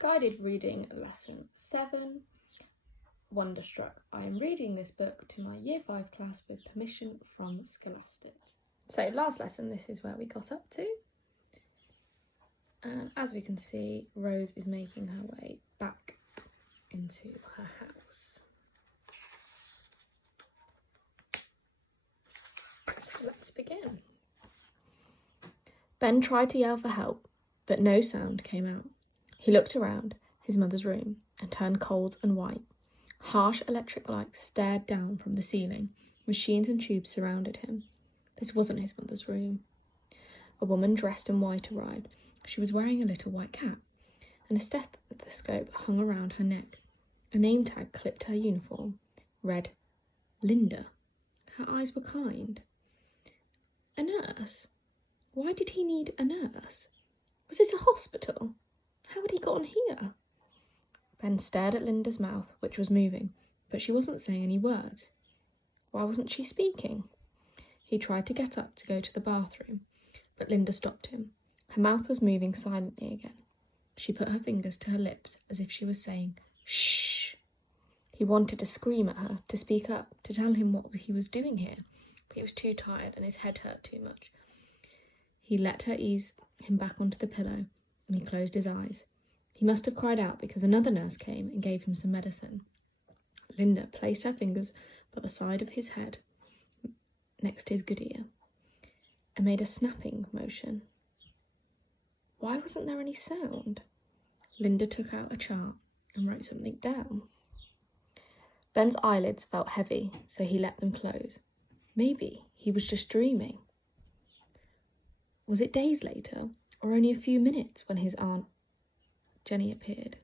Guided reading lesson 7, Wonderstruck. I am reading this book to my Year 5 class with permission from Scholastic. So last lesson, this is where we got up to. And as we can see, Rose is making her way back into her house. So let's begin. Ben tried to yell for help, but no sound came out. He looked around his mother's room and turned cold and white. Harsh electric lights stared down from the ceiling. Machines and tubes surrounded him. This wasn't his mother's room. A woman dressed in white arrived. She was wearing a little white cap, and a stethoscope hung around her neck. A name tag clipped her uniform. Read, Linda. Her eyes were kind. A nurse? Why did he need a nurse? Was this a hospital? How had he gotten here? Ben stared at Linda's mouth, which was moving, but she wasn't saying any words. Why wasn't she speaking? He tried to get up to go to the bathroom, but Linda stopped him. Her mouth was moving silently again. She put her fingers to her lips as if she was saying, shh. He wanted to scream at her, to speak up, to tell him what he was doing here, but he was too tired and his head hurt too much. He let her ease him back onto the pillow, and he closed his eyes. He must have cried out because another nurse came and gave him some medicine. Linda placed her fingers by the side of his head, next to his good ear, and made a snapping motion. Why wasn't there any sound? Linda took out a chart and wrote something down. Ben's eyelids felt heavy, so he let them close. Maybe he was just dreaming. Was it days later, or only a few minutes when his Aunt Jenny appeared?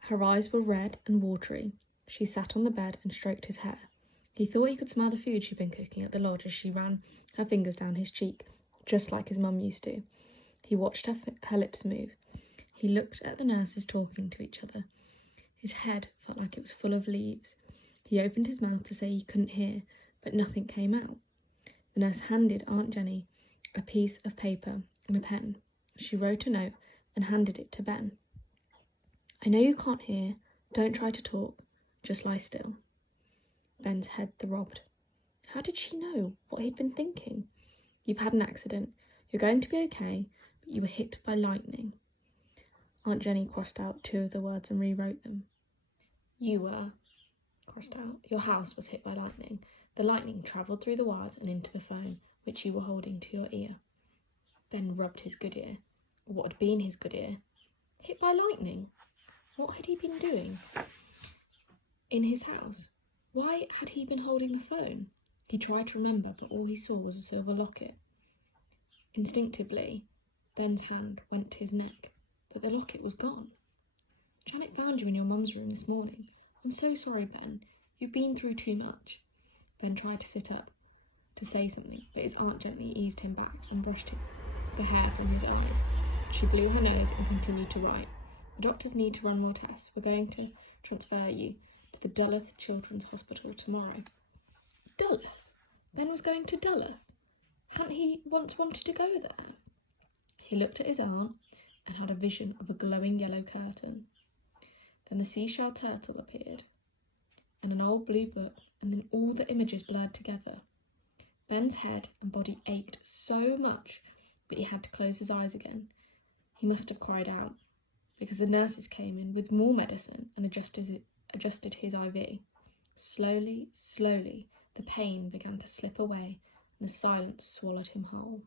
Her eyes were red and watery. She sat on the bed and stroked his hair. He thought he could smell the food she'd been cooking at the lodge as she ran her fingers down his cheek, just like his mum used to. He watched her lips move. He looked at the nurses talking to each other. His head felt like it was full of leaves. He opened his mouth to say he couldn't hear, but nothing came out. The nurse handed Aunt Jenny a piece of paper and a pen. She wrote a note and handed it to Ben. I know you can't hear. Don't try to talk. Just lie still. Ben's head throbbed. How did she know what he'd been thinking? You've had an accident. You're going to be okay, but you were hit by lightning. Aunt Jenny crossed out 2 of the words and rewrote them. You were crossed out. Your house was hit by lightning. The lightning travelled through the wires and into the phone, which you were holding to your ear. Ben rubbed his good ear. What had been his good ear? Hit by lightning? What had he been doing in his house? Why had he been holding the phone? He tried to remember, but all he saw was a silver locket. Instinctively, Ben's hand went to his neck, but the locket was gone. Janet found you in your mum's room this morning. I'm so sorry, Ben. You've been through too much. Ben tried to sit up, to say something, but his aunt gently eased him back and brushed the hair from his eyes. She blew her nose and continued to write. The doctors need to run more tests. We're going to transfer you to the Duluth Children's Hospital tomorrow. Duluth? Ben was going to Duluth? Hadn't he once wanted to go there? He looked at his aunt and had a vision of a glowing yellow curtain. Then the seashell turtle appeared, and an old blue book, and then all the images blurred together. Ben's head and body ached so much that he had to close his eyes again. He must have cried out, because the nurses came in with more medicine and adjusted his IV. Slowly, slowly, the pain began to slip away, and the silence swallowed him whole.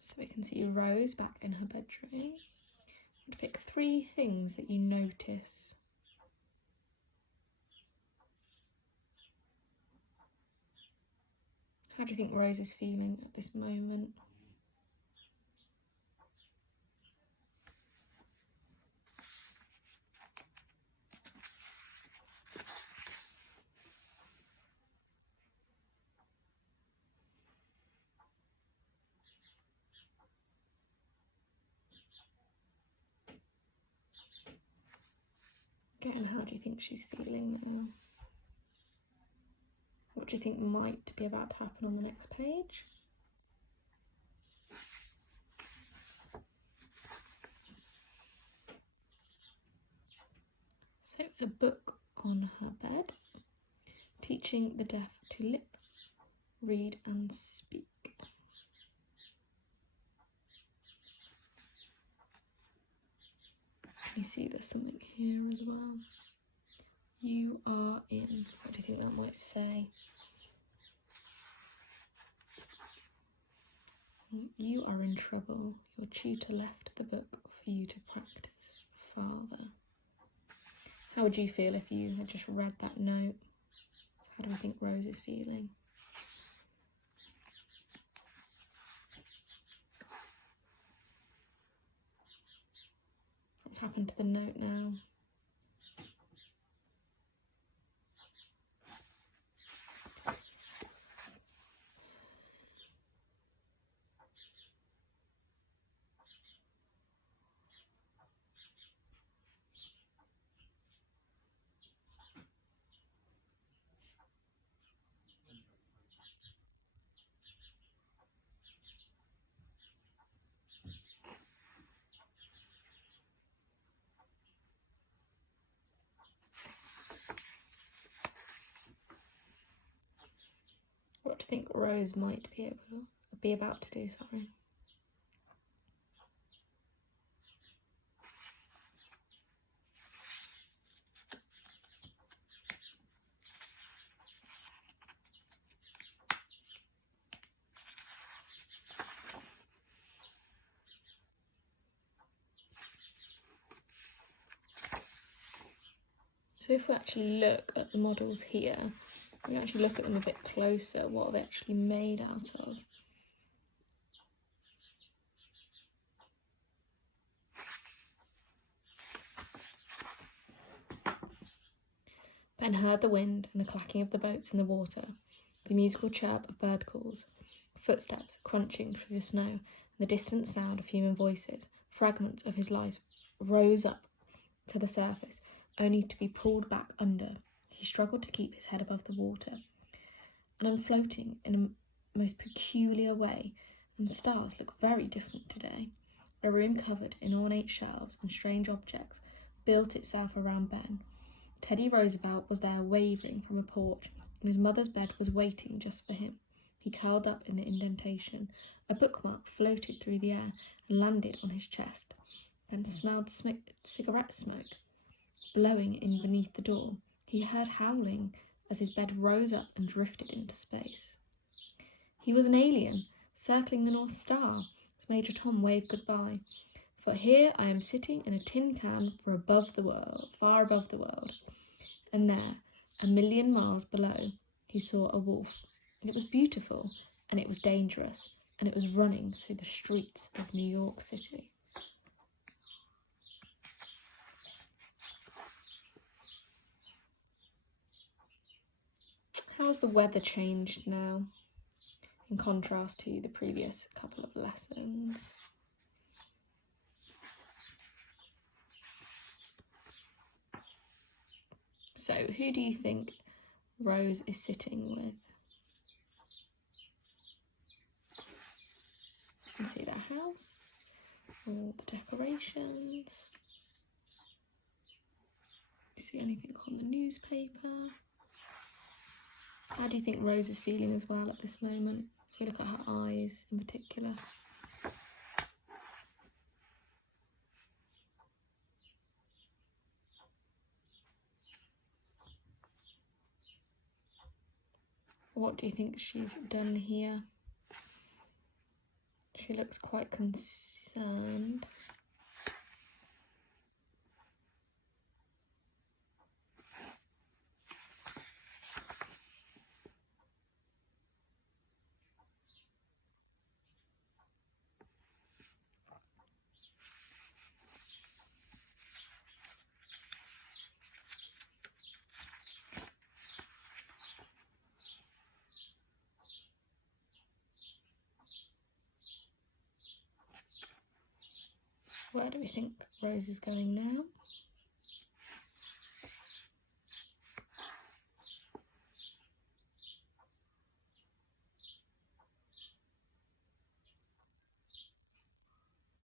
So we can see Rose back in her bedroom. To pick 3 things that you notice. How do you think Rose is feeling at this moment? And how do you think she's feeling now? do you think might be about to happen on the next page? So it's a book on her bed, teaching the deaf to lip, read and speak. Can you see there's something here as well? You are in. What do you think that might say? You are in trouble. Your tutor left the book for you to practice. Father. How would you feel if you had just read that note? How do I think Rose is feeling? What's happened to the note now? What do you think Rose might be about to do, sorry? So if we actually look at the models here, we actually look at them a bit closer, what are they actually made out of? Ben heard the wind and the clacking of the boats in the water, the musical chirp of bird calls, footsteps crunching through the snow, and the distant sound of human voices. Fragments of his life rose up to the surface, only to be pulled back under. He struggled to keep his head above the water. And I'm floating in a most peculiar way, and the stars look very different today. A room covered in ornate shelves and strange objects built itself around Ben. Teddy Roosevelt was there waving from a porch, and his mother's bed was waiting just for him. He curled up in the indentation. A bookmark floated through the air and landed on his chest. Ben smelled cigarette smoke blowing in beneath the door. He heard howling as his bed rose up and drifted into space. He was an alien, circling the North Star, as Major Tom waved goodbye. For here I am sitting in a tin can far above the world. And there, a million miles below, he saw a wolf. And it was beautiful, and it was dangerous, and it was running through the streets of New York City. How has the weather changed now, in contrast to the previous couple of lessons? So, who do you think Rose is sitting with? You can see their house, all the decorations. See anything on the newspaper? How do you think Rose is feeling as well at this moment? If we look at her eyes in particular. What do you think she's done here? She looks quite concerned. Where do we think Rose is going now?